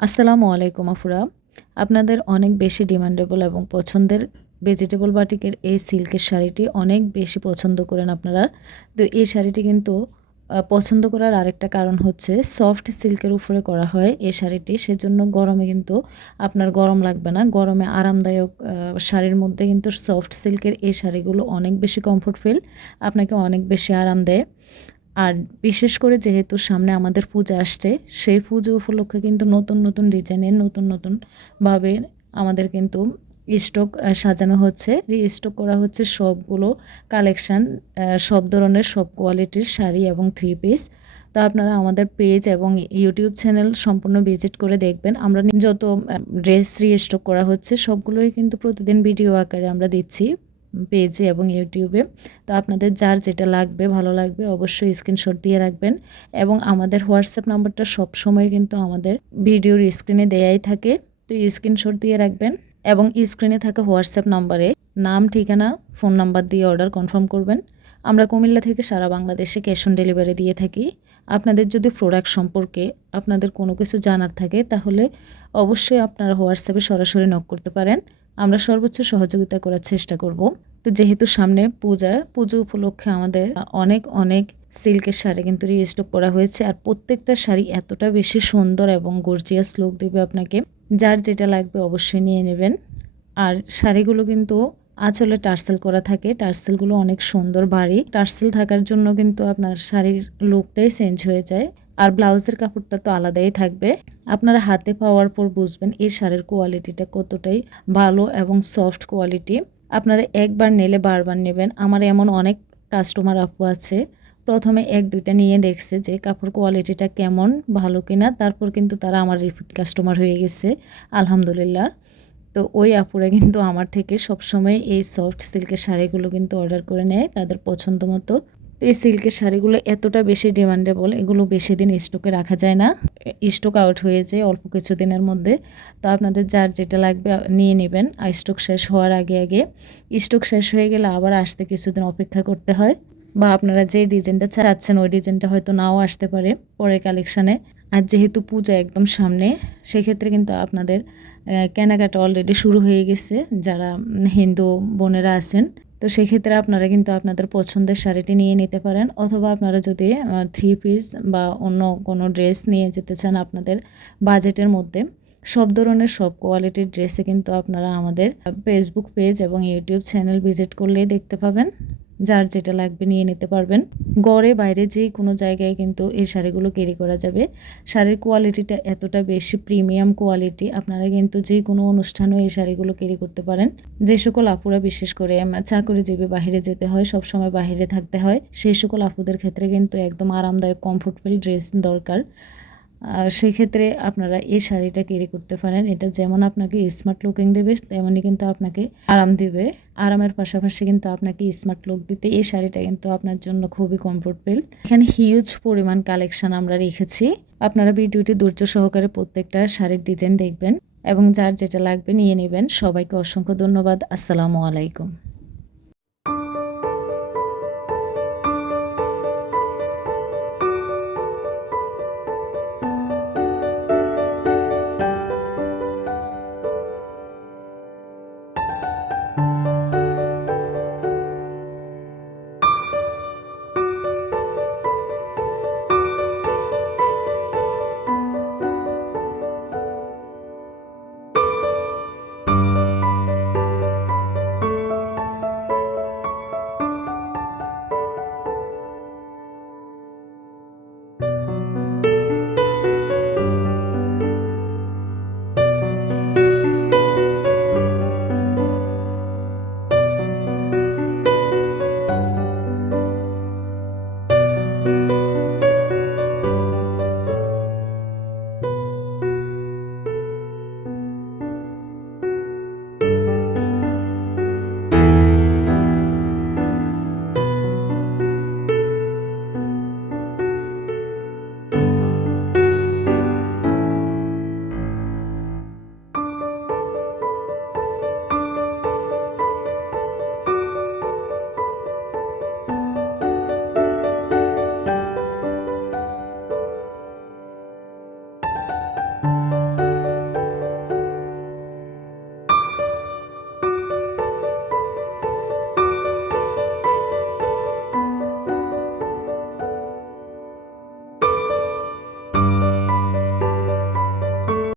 আসসালামু আলাইকুম, আফুরা। আপনাদের অনেক বেশি ডিমান্ডেবল এবং পছন্দের ভেজিটেবল বাটিকের এই সিল্কের শাড়িটি অনেক বেশি পছন্দ করেন আপনারা। তো এই শাড়িটি কিন্তু পছন্দ করার আরেকটা কারণ হচ্ছে সফট সিল্কের উপরে করা হয় এই শাড়িটি। সেজন্য গরমে কিন্তু আপনার গরম লাগবে না। গরমে আরামদায়ক শাড়ির মধ্যে কিন্তু সফট সিল্কের এই শাড়িগুলো অনেক বেশি কমফোর্ট ফিল আপনাকে অনেক বেশি আরাম দেয়। আর বিশেষ করে যেহেতু সামনে আমাদের পূজা আসছে, সেই পুজো উপলক্ষে কিন্তু নতুন নতুন ডিজাইনের, নতুন নতুনভাবে আমাদের কিন্তু স্টক সাজানো হচ্ছে। রিস্টক করা হচ্ছে সবগুলো কালেকশান সব ধরনের, সব কোয়ালিটির শাড়ি এবং থ্রি পিস তো আপনারা আমাদের পেজ এবং ইউটিউব চ্যানেল সম্পূর্ণ ভিজিট করে দেখবেন। আমরা যত ড্রেস রিস্টক করা হচ্ছে, সবগুলোই কিন্তু প্রতিদিন ভিডিও আকারে আমরা দিচ্ছি। পেজে এবং ইউটিউবে। তো আপনাদের যার যেটা লাগবে, ভালো লাগবে, অবশ্যই স্ক্রিনশট দিয়ে রাখবেন। এবং আমাদের হোয়াটসঅ্যাপ নাম্বারটা সবসময় কিন্তু আমাদের ভিডিওর স্ক্রিনে দেয়াই থাকে। তো স্ক্রিনশট দিয়ে রাখবেন এবং স্ক্রিনে থাকা হোয়াটসঅ্যাপ নাম্বারে নাম, ঠিকানা, ফোন নাম্বার দিয়ে অর্ডার কনফার্ম করবেন। আমরা কুমিল্লা থেকে সারা বাংলাদেশে ক্যাশ অন ডেলিভারি দিয়ে থাকি। আপনাদের যদি প্রোডাক্ট সম্পর্কে আপনাদের কোনো কিছু জানার থাকে, তাহলে অবশ্যই আপনারা হোয়াটসঅ্যাপে সরাসরি নক করতে পারেন। আমরা সর্বোচ্চ সহযোগিতা করার চেষ্টা করব। তো যেহেতু সামনে পূজা, পুজো উপলক্ষে আমাদের অনেক অনেক সিল্কের শাড়ি কিন্তু রিস্টক করা হয়েছে। আর প্রত্যেকটা শাড়ি এতটা বেশি সুন্দর এবং গর্জিয়াস লুক দেবে আপনাকে। যার যেটা লাগবে অবশ্যই নিয়ে নেবেন। আর শাড়িগুলো কিন্তু আঁচলে টার্সেল করা থাকে। টার্সেলগুলো অনেক সুন্দর, ভারী। টার্সেল থাকার জন্য কিন্তু আপনার শাড়ির লুকটাই চেঞ্জ হয়ে যায়। আর ব্লাউজের কাপড়টা তো আলাদাই থাকবে। আপনারা হাতে পাওয়ার পর বুঝবেন এই শাড়ির কোয়ালিটিটা কতটাই ভালো এবং সফট কোয়ালিটি। আপনারা একবার নিলে বারবার নেবেন। আমার এমন অনেক কাস্টমার আপু আছে, প্রথমে এক দুইটা নিয়ে দেখছে যে কাপড় কোয়ালিটিটা কেমন, ভালো কিনা, তারপর কিন্তু তারা আমার রিপিট কাস্টমার হয়ে গেছে, আলহামদুলিল্লাহ। তো ওই আপুরা কিন্তু আমার থেকে সবসময় এই সফট সিল্কের শাড়িগুলো কিন্তু অর্ডার করে নেয়, তাদের পছন্দ মতো। এই সিল্কের শাড়িগুলো এতটা বেশি ডিমান্ডেবল, এগুলো বেশি দিন স্টকে রাখা যায় না। স্টক আউট হয়ে যায় অল্প কিছু দিনের মধ্যে। তো আপনাদের যার যেটা লাগবে নিয়ে নেবেন। আর স্টক শেষ হওয়ার আগে আগে স্টক শেষ হয়ে গেলে আবার আসতে কিছুদিন অপেক্ষা করতে হয়। বা আপনারা যে ডিজাইনটা চাচ্ছেন, ওই ডিজাইনটা হয়তো নাও আসতে পারে পরের কালেকশানে আর যেহেতু পূজা একদম সামনে, সেক্ষেত্রে কিন্তু আপনাদের কেনাকাটা অলরেডি শুরু হয়ে গেছে। যারা হিন্দু বোনেরা আছেন তো সেক্ষেত্রে আপনারা কিন্তু আপনাদের পছন্দের শাড়িটি নিয়ে নিতে পারেন। অথবা আপনারা যদি থ্রি পিস বা অন্য কোনো ড্রেস নিয়ে যেতে চান আপনাদের বাজেটের মধ্যে, সব ধরনের, সব কোয়ালিটির ড্রেসে কিন্তু আপনারা আমাদের ফেসবুক পেজ এবং ইউটিউব চ্যানেল ভিজিট করলেই দেখতে পাবেন। যার যেটা লাগবে নিয়ে নিতে পারবেন। গড়ে বাইরে যে কোনো জায়গায় কিন্তু এই শাড়িগুলো ক্যারি করা যাবে। শাড়ির কোয়ালিটিটা এতটা বেশি প্রিমিয়াম কোয়ালিটি আপনারা কিন্তু যে কোনো অনুষ্ঠানেও এই শাড়িগুলো ক্যারি করতে পারেন। যে সকল আপুরা বিশেষ করে চাকরিজীবী বাইরে যেতে হয়, সব সময় বাইরে থাকতে হয়, সেই সকল আপুদের ক্ষেত্রে কিন্তু একদম আরামদায়ক কমফোর্টেবল ড্রেস দরকার। সেই ক্ষেত্রে আপনারা এই শাড়িটা ক্যারি করতে পারেন। এটা যেমন আপনাকে স্মার্ট লুকিং দেবে, তেমনই কিন্তু আপনাকে আরাম দেবে। আরামের পাশাপাশি কিন্তু আপনাকে স্মার্ট লুক দিতে এই শাড়িটা কিন্তু আপনার জন্য খুবই কমফোর্টেবল এখানে হিউজ পরিমাণ কালেকশন আমরা রেখেছি। আপনারা ভিডিওটি ধৈর্য সহকারে প্রত্যেকটা শাড়ির ডিজাইন দেখবেন এবং যার যেটা লাগবে নিয়ে নেবেন। সবাইকে অসংখ্য ধন্যবাদ। আসসালামু আলাইকুম।